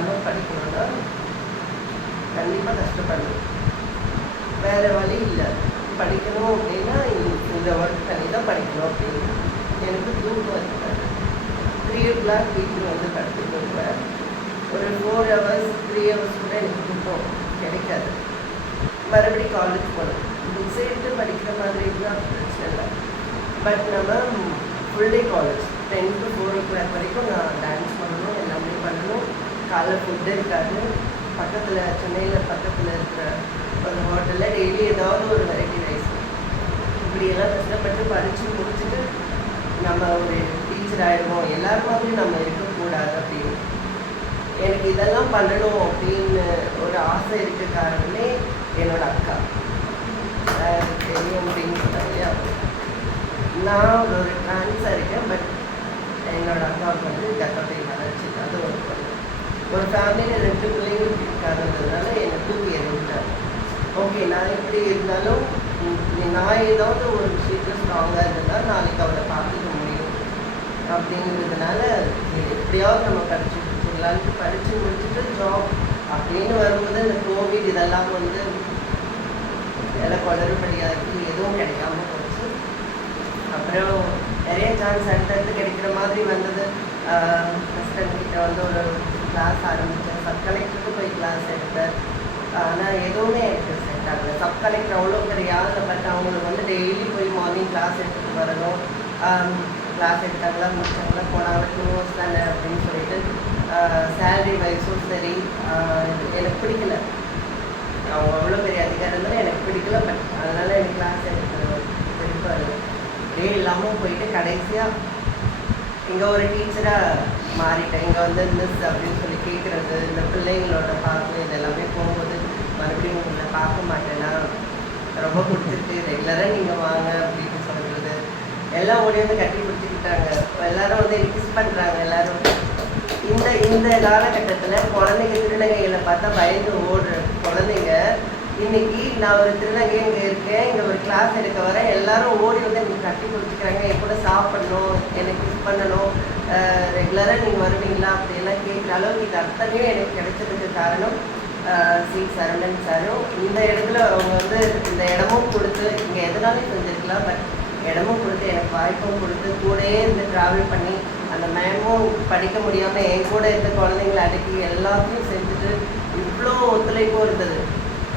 இல்லாமல் படிக்கணும்னா கண்டிப்பாக கஷ்டப்படணும். வேறு வழி இல்லை. படிக்கணும் அப்படின்னா இந்த ஒர்க் பண்ணி தான் படிக்கணும் அப்படின்னு எனக்கு தூக்கம் இருக்காது. 3 o'clock வீட்டுக்கு வந்து படுத்துக்குவேன். ஒரு 4 hours 3 hours கூட எனக்கு தூக்கம் கிடைக்காது. மறுபடியும் காலேஜ் போகணும். புக்ஸ் எடுத்து படிக்கிற மாதிரி இருந்தால் பிரச்சனை இல்லை. பட் நம்ம full day college 10 to 4 o'clock வரைக்கும் நான் டான்ஸ் பண்ணணும், எல்லாமே பண்ணணும். காலைல ஃபுட்டு இருக்காது. பக்கத்தில் சென்னையில் பக்கத்தில் இருக்கிற ஒரு ஹோட்டலில் டெய்லி ஏதாவது ஒரு வெரைட்டி ரைஸ் இப்படியெல்லாம் கஷ்டப்பட்டு படித்து முடிச்சுட்டு நம்ம ஒரு டீச்சர் ஆகிடுவோம், எல்லாருமாவே நம்ம இருக்கக்கூடாது அப்படின்னு எனக்கு இதெல்லாம் பண்ணணும் அப்படின்னு ஒரு ஆசை இருக்க காரணமே என்னோட அக்கா தெரியும் அப்படின்னு சொன்னாங்க. நான் ஒரு டான்ஸாக இருக்கேன். பட் என்னோட அக்காவுக்கு வந்து கர்ப்பப்பை வளர்ச்சி அது ஒரு ஃபேமிலியில் 2 பிள்ளைங்களும் இருக்காதுன்றதுனால என்னை தூக்கி எறிஞ்சிட்டாங்க. ஓகே, நான் இப்படி இருந்தாலும் நான் ஏதாவது ஒரு விஷயத்தில் ஸ்ட்ராங்காக இருந்தால் நாளைக்கு அவளை பார்த்துக்க முடியும் அப்படிங்கிறதுனால எப்படியாவது நம்ம படிச்சு கொடுத்துடலான்ட்டு படித்து முடிச்சுட்டு ஜாப் அப்படின்னு வரும்போது இந்த கோவிட் இதெல்லாம் வந்து எல்லாம் குளறுபடியாகி எதுவும் கிடைக்காம போச்சு. அப்புறம் நிறைய சான்ஸ் அடுத்தடுத்து கிடைக்கிற மாதிரி வந்தது. ஹஸ்பண்ட்கிட்ட வந்து ஒரு கிளாஸ் ஆரம்பித்தேன். சப் கலெக்டருக்கு போய் கிளாஸ் எடுத்தேன். ஆனால் எதுவுமே எனக்கு செட் ஆகலை. சப் கலெக்டர் அவ்வளோ பெரிய ஆள். பட் அவங்களுக்கு வந்து டெய்லி போய் மார்னிங் கிளாஸ் எடுத்துகிட்டு வரணும். கிளாஸ் எடுத்தாங்களா முடிச்சாங்களா போனாங்களா 2 hours தானே அப்படின்னு சொல்லிட்டு சேலரி வைஸும் சரி எனக்கு பிடிக்கல. அவங்க அவ்வளோ பெரிய அதிகாரம் இருந்தாலும் எனக்கு பிடிக்கல. பட் அதனால் எனக்கு கிளாஸ் எடுக்கிறது விருப்பம் அப்படியே இல்லாமல் போயிட்டு கடைசியாக இங்கே ஒரு டீச்சராக மாறிட்டேன். இங்கே வந்து மிஸ் அப்படின்னு சொல்லி கேட்குறது, இந்த பிள்ளைங்களோட பார்க்கணும், இது எல்லாமே போகும்போது மறுபடியும் உங்களை பார்க்க மாட்டேன்னா ரொம்ப பிடிச்சிருக்கு, ரெகுலராக நீங்கள் வாங்க அப்படின்னு சொல்கிறது. எல்லாம் ஓடி வந்து கட்டி பிடிச்சிக்கிட்டாங்க. எல்லோரும் வந்து கிஸ் பண்ணுறாங்க. எல்லோரும் இந்த காலகட்டத்தில் குழந்தைங்க திருநங்கைகளை பார்த்தா பயந்து ஓடுற குழந்தைங்க இன்னைக்கு நான் ஒரு திருநங்கை இங்கே இருக்கேன், இங்கே ஒரு கிளாஸ் எடுக்க வரேன், எல்லாரும் ஓடி வந்து எனக்கு கட்டி பிடிச்சிக்கிறாங்க. என் கூட சாப்பிடணும், எனக்கு கிஸ் பண்ணணும், ரெகுலராக நீங்கள் வருவீங்களா அப்படியெல்லாம் கேட்குற அளவுக்கு இது அத்தனையும் எனக்கு கிடைச்சதுக்கு காரணம் சி சரவணன் சாரும். இந்த இடத்துல அவங்க வந்து இந்த இடமும் கொடுத்து இங்கே எதனாலும் செஞ்சுருக்கலாம். பட் இடமும் கொடுத்து எனக்கு வாய்ப்பும் கொடுத்து கூடயே இருந்து ட்ராவல் பண்ணி அந்த மேமும் படிக்க முடியாமல் என் கூட இருந்த குழந்தைங்களை அடக்கி எல்லாத்தையும் செஞ்சுட்டு இவ்வளோ ஒத்துழைப்பும் இருந்தது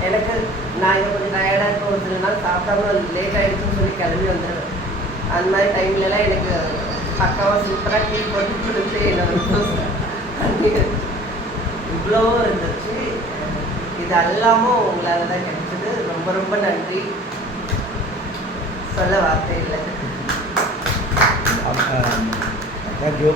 எனக்கு. நான் இங்கே கொஞ்சம் டயர்டாக இருக்க ஒரு சில நாள் சாப்பிட்டாம லேட் ஆகிடுச்சுன்னு சொல்லி கிளம்பி வந்துடுவேன். அந்த மாதிரி டைம்லலாம் எனக்கு பக்காவாக சூப்பராக டீ போட்டு கொடுத்து என்னை வந்து இவ்வளோ இருந்துச்சு. இது எல்லாமும் உங்களால் தான் கிடைச்சது. ரொம்ப ரொம்ப நன்றி. சொல்ல வார்த்தை இல்லை. Thank you.